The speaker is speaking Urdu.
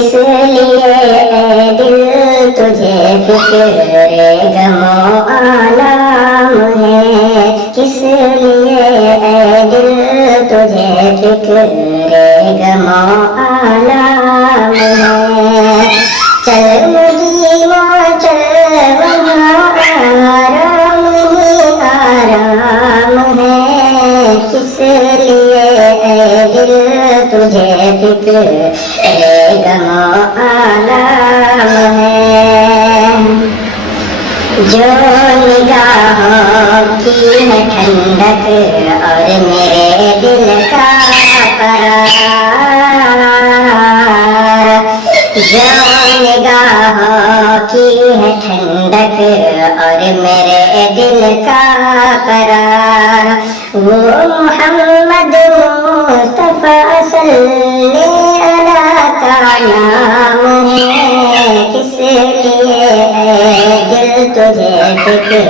اس لیے اے دل تجھے فکر غم و آلام ہے، کس لیے اے دل تجھے فکر غم و آلام ہے۔ چل مدینہ چل وہاں آرام ہی آرام ہے، کس لیے اے دل تجھے فکر غم و آلام ہے۔ جو نگاہوں کی ہے ٹھنڈک اور میرے دل کا قرار، جو نگاہوں کی ہے ٹھنڈک اور میرے دل کا قرار، وہ محمد مصطفیٰ صلی اللہ کا نام ہے، کس لیے اے دل تجھے فکر